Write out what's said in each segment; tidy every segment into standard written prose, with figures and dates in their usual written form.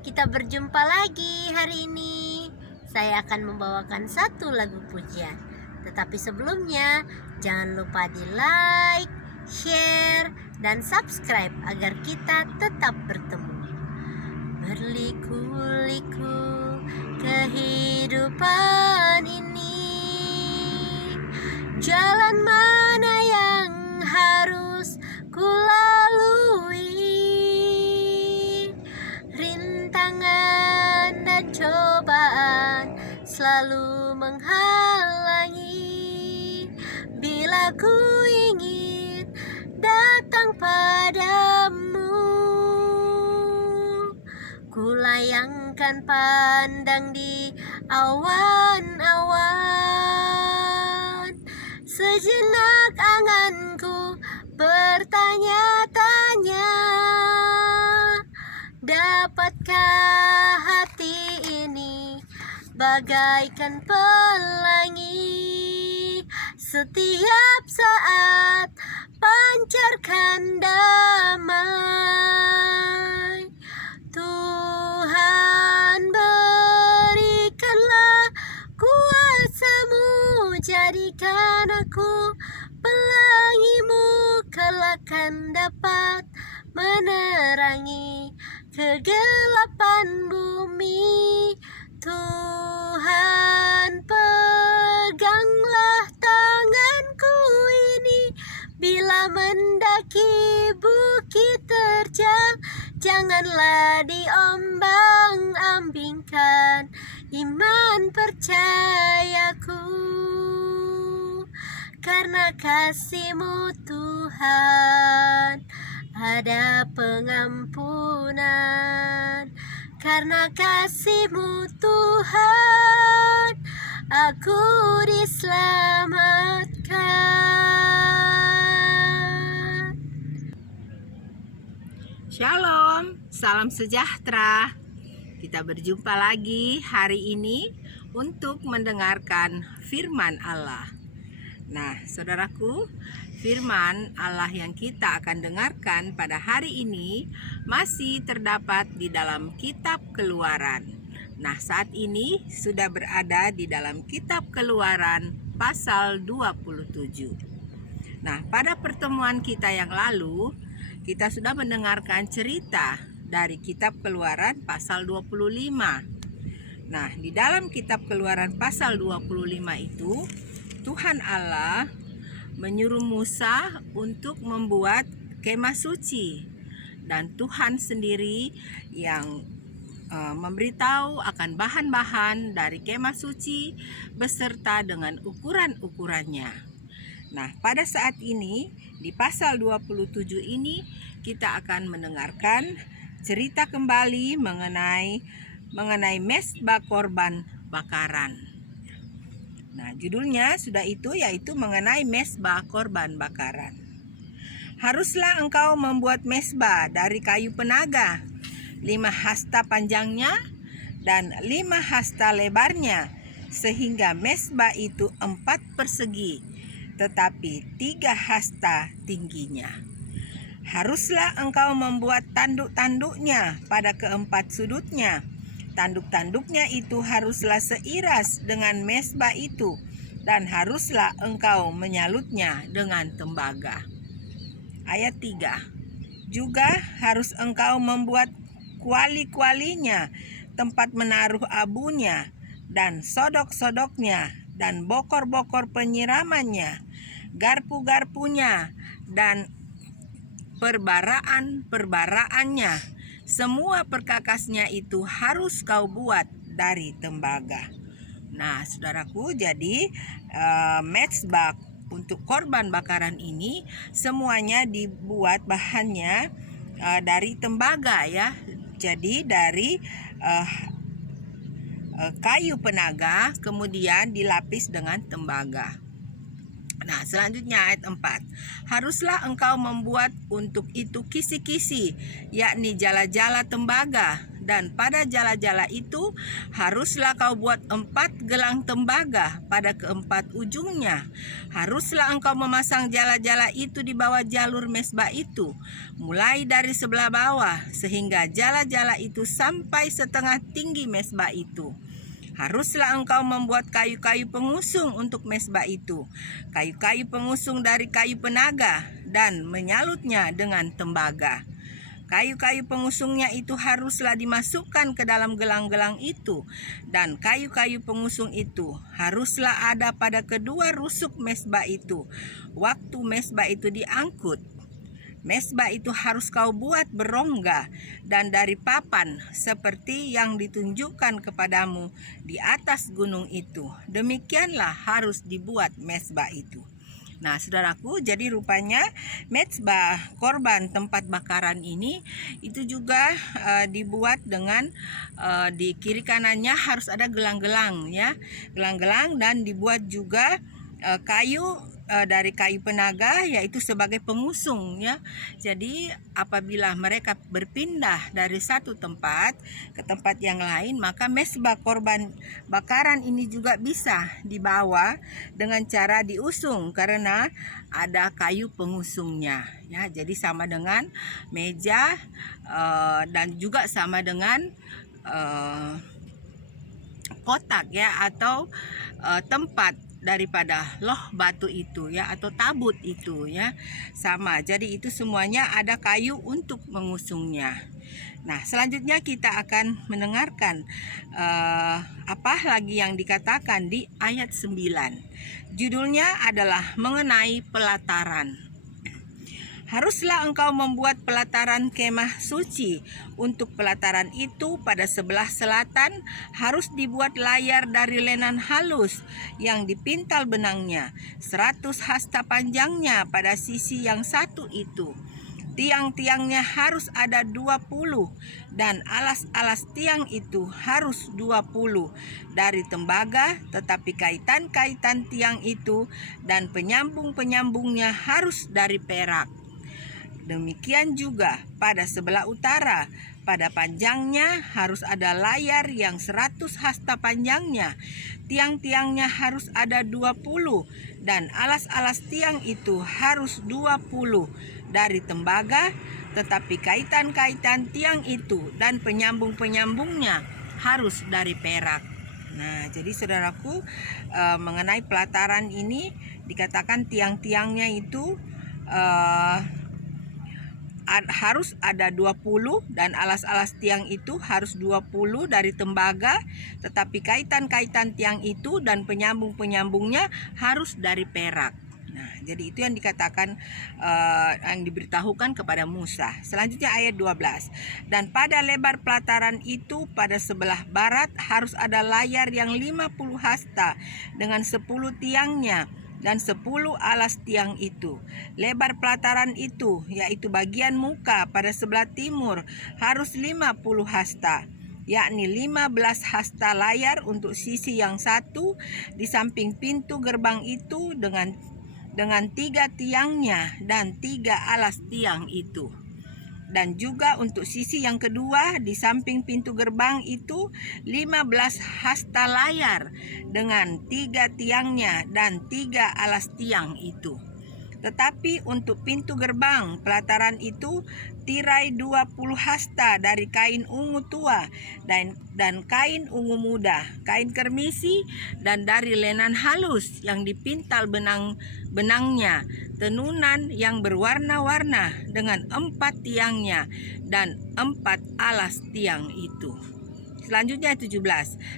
Kita berjumpa lagi hari ini. Saya akan membawakan satu lagu pujian. Tetapi sebelumnya, jangan lupa di like, share, dan subscribe agar kita tetap bertemu. Berliku-liku kehidupan ini, jalan mana yang harus ku lalui? Rintangan dan cobaan selalu menghalangi. Bila ku ingin datang padamu, ku layangkan pandang di awan-awan. Sejenak anganku bertanya-tanya, dapatkah hati ini bagaikan pelangi, setiap saat pancarkan damai. Tuhan, berikanlah kuasa-Mu, jadikan aku pelangi-Mu, kelak kan dapat menerangi kegelapan bumi. Tuhan, peganglah tanganku ini, bila mendaki bukit terjal, janganlah diombang-ambingkan iman percayaku. Karena kasih-Mu Tuhan ada pengampunan. Karena kasih-Mu Tuhan aku diselamatkan. Shalom, salam sejahtera. Kita berjumpa lagi hari ini untuk mendengarkan firman Allah. Nah, saudaraku, firman Allah yang kita akan dengarkan pada hari ini masih terdapat di dalam kitab Keluaran. Nah, saat ini sudah berada di dalam kitab Keluaran pasal 27. Nah, pada pertemuan kita yang lalu, kita sudah mendengarkan cerita dari kitab Keluaran pasal 25. Nah, di dalam kitab Keluaran pasal 25 itu, Tuhan Allah menyuruh Musa untuk membuat kemah suci, dan Tuhan sendiri yang memberitahu akan bahan-bahan dari kemah suci beserta dengan ukuran-ukurannya. Nah, pada saat ini di pasal 27 ini kita akan mendengarkan cerita kembali mengenai mezbah korban bakaran. Nah, judulnya sudah itu, yaitu mengenai mezbah korban bakaran. Haruslah engkau membuat mezbah dari kayu penaga, 5 hasta panjangnya dan 5 hasta lebarnya, sehingga mezbah itu 4 persegi, tetapi 3 hasta tingginya. Haruslah engkau membuat tanduk-tanduknya pada keempat sudutnya. Tanduk-tanduknya itu haruslah seiras dengan mezbah itu, dan haruslah engkau menyalutnya dengan tembaga. Ayat 3. Juga harus engkau membuat kuali-kualinya, tempat menaruh abunya, dan sodok-sodoknya, dan bokor-bokor penyiramannya, garpu-garpunya, dan perbaraan-perbaraannya. Semua perkakasnya itu harus kau buat dari tembaga. Nah, saudaraku, jadi mezbah untuk korban bakaran ini semuanya dibuat bahannya dari tembaga, ya. Jadi dari kayu penaga kemudian dilapis dengan tembaga. Nah, selanjutnya ayat 4. Haruslah engkau membuat untuk itu kisi-kisi, yakni jala-jala tembaga, dan pada jala-jala itu haruslah kau buat 4 gelang tembaga pada keempat ujungnya. Haruslah engkau memasang jala-jala itu di bawah jalur mesbah itu, mulai dari sebelah bawah sehingga jala-jala itu sampai setengah tinggi mesbah itu. Haruslah engkau membuat kayu-kayu pengusung untuk mesbah itu, kayu-kayu pengusung dari kayu penaga, dan menyalutnya dengan tembaga. Kayu-kayu pengusungnya itu haruslah dimasukkan ke dalam gelang-gelang itu, dan kayu-kayu pengusung itu haruslah ada pada kedua rusuk mesbah itu, waktu mesbah itu diangkut. Mesbah itu harus kau buat berongga dan dari papan seperti yang ditunjukkan kepadamu di atas gunung itu. Demikianlah harus dibuat mesbah itu. Nah, saudaraku, jadi rupanya mesbah korban tempat bakaran ini itu juga dibuat dengan di kiri kanannya harus ada gelang-gelang ya, gelang-gelang, dan dibuat juga kayu dari kayu penaga, yaitu sebagai pengusung ya. Jadi apabila mereka berpindah dari satu tempat ke tempat yang lain, maka mesbah korban bakaran ini juga bisa dibawa dengan cara diusung karena ada kayu pengusungnya ya. Jadi sama dengan meja dan juga sama dengan kotak ya, atau tempat daripada loh batu itu ya, atau tabut itu ya, sama. Jadi itu semuanya ada kayu untuk mengusungnya. Nah, selanjutnya kita akan mendengarkan apa lagi yang dikatakan di ayat 9. Judulnya adalah mengenai pelataran. Haruslah engkau membuat pelataran kemah suci. Untuk pelataran itu pada sebelah selatan harus dibuat layar dari lenan halus yang dipintal benangnya, 100 hasta panjangnya pada sisi yang satu itu. Tiang-tiangnya harus ada 20 dan alas-alas tiang itu harus 20 dari tembaga, tetapi kaitan-kaitan tiang itu dan penyambung-penyambungnya harus dari perak. Demikian juga pada sebelah utara, pada panjangnya harus ada layar yang 100 hasta panjangnya. Tiang-tiangnya harus ada 20 dan alas-alas tiang itu harus 20 dari tembaga, tetapi kaitan-kaitan tiang itu dan penyambung-penyambungnya harus dari perak. Nah, jadi saudaraku, mengenai pelataran ini dikatakan tiang-tiangnya itu harus ada 20 dan alas-alas tiang itu harus 20 dari tembaga, tetapi kaitan-kaitan tiang itu dan penyambung-penyambungnya harus dari perak. Nah, jadi itu yang dikatakan yang diberitahukan kepada Musa. Selanjutnya ayat 12. Dan pada lebar pelataran itu pada sebelah barat harus ada layar yang 50 hasta dengan 10 tiangnya dan 10 alas tiang itu. Lebar pelataran itu, yaitu bagian muka pada sebelah timur, harus 50 hasta, yakni 15 hasta layar untuk sisi yang satu di samping pintu gerbang itu dengan 3 tiangnya dan 3 alas tiang itu. Dan juga untuk sisi yang kedua di samping pintu gerbang itu 15 hasta layar dengan 3 tiangnya dan 3 alas tiang itu. Tetapi untuk pintu gerbang pelataran itu tirai 20 hasta dari kain ungu tua dan kain ungu muda, kain kermisi, dan dari lenan halus yang dipintal benangnya, tenunan yang berwarna-warna dengan 4 tiangnya dan 4 alas tiang itu. Selanjutnya 17.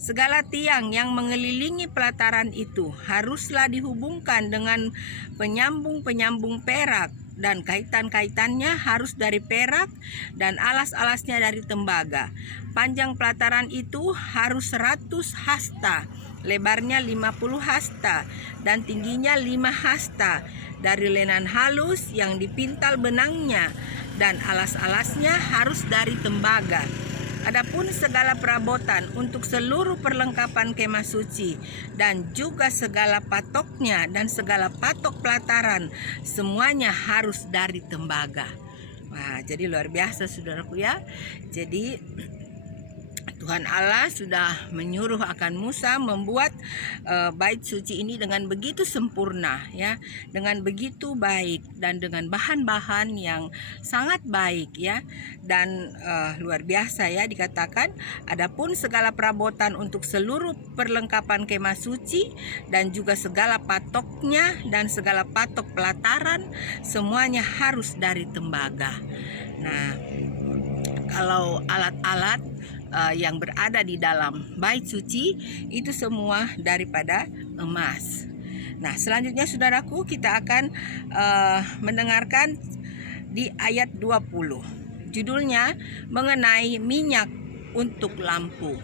Segala tiang yang mengelilingi pelataran itu haruslah dihubungkan dengan penyambung-penyambung perak, dan kaitan-kaitannya harus dari perak dan alas-alasnya dari tembaga. Panjang pelataran itu harus 100 hasta, lebarnya 50 hasta dan tingginya 5 hasta dari lenan halus yang dipintal benangnya, dan alas-alasnya harus dari tembaga. Adapun segala perabotan untuk seluruh perlengkapan kemah suci dan juga segala patoknya dan segala patok pelataran, semuanya harus dari tembaga. Wah, jadi luar biasa saudaraku ya. Jadi Tuhan Allah sudah menyuruh akan Musa membuat bait suci ini dengan begitu sempurna, ya, dengan begitu baik dan dengan bahan-bahan yang sangat baik, ya, dan luar biasa, ya, dikatakan adapun segala perabotan untuk seluruh perlengkapan kemah suci dan juga segala patoknya dan segala patok pelataran semuanya harus dari tembaga. Nah, kalau alat-alat yang berada di dalam bait suci itu semua daripada emas. Nah, selanjutnya saudaraku, kita akan mendengarkan di ayat 20. Judulnya mengenai minyak untuk lampu.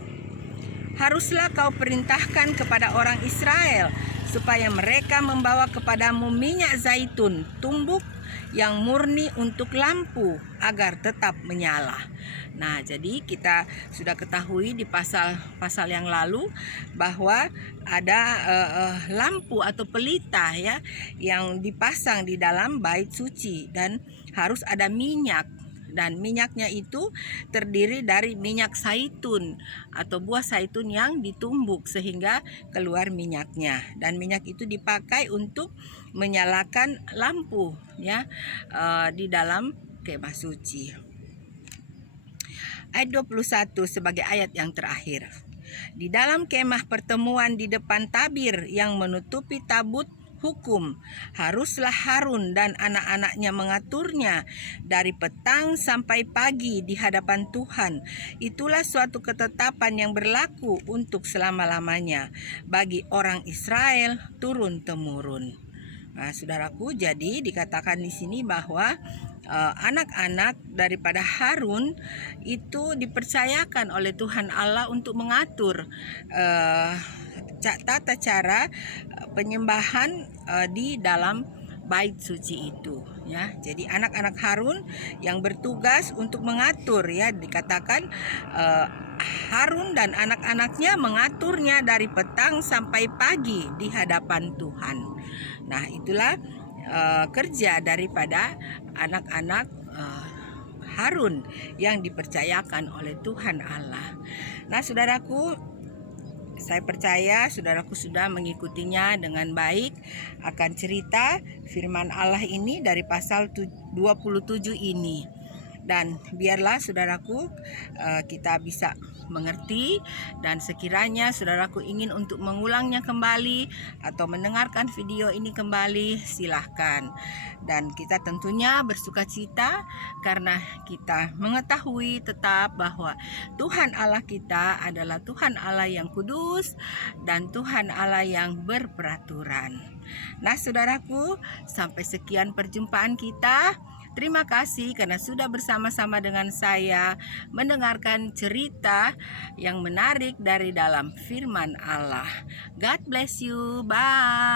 Haruslah kau perintahkan kepada orang Israel supaya mereka membawa kepadamu minyak zaitun tumbuk yang murni untuk lampu agar tetap menyala. Nah, jadi kita sudah ketahui di pasal yang lalu bahwa ada lampu atau pelita, ya, yang dipasang di dalam bait suci dan harus ada minyak. Dan minyaknya itu terdiri dari minyak zaitun atau buah zaitun yang ditumbuk sehingga keluar minyaknya. Dan minyak itu dipakai untuk menyalakan lampu, ya, di dalam kemah suci. Ayat 21 sebagai ayat yang terakhir. Di dalam kemah pertemuan di depan tabir yang menutupi tabut hukum, haruslah Harun dan anak-anaknya mengaturnya dari petang sampai pagi di hadapan Tuhan. Itulah suatu ketetapan yang berlaku untuk selama-lamanya bagi orang Israel turun-temurun. Nah, saudaraku, jadi dikatakan di sini bahwa anak-anak daripada Harun itu dipercayakan oleh Tuhan Allah untuk mengatur tata cara penyembahan di dalam bait suci itu, ya. Jadi anak-anak Harun yang bertugas untuk mengatur, ya, dikatakan Harun dan anak-anaknya mengaturnya dari petang sampai pagi di hadapan Tuhan. Nah, itulah kerja daripada anak-anak Harun yang dipercayakan oleh Tuhan Allah. Nah, saudaraku, saya percaya saudaraku sudah mengikutinya dengan baik akan cerita firman Allah ini dari pasal 27 ini. Dan biarlah saudaraku kita bisa mengerti, dan sekiranya saudaraku ingin untuk mengulangnya kembali atau mendengarkan video ini kembali, silahkan. Dan kita tentunya bersuka cita karena kita mengetahui tetap bahwa Tuhan Allah kita adalah Tuhan Allah yang kudus dan Tuhan Allah yang berperaturan. Nah, saudaraku, sampai sekian perjumpaan kita. Terima kasih karena sudah bersama-sama dengan saya mendengarkan cerita yang menarik dari dalam firman Allah. God bless you. Bye.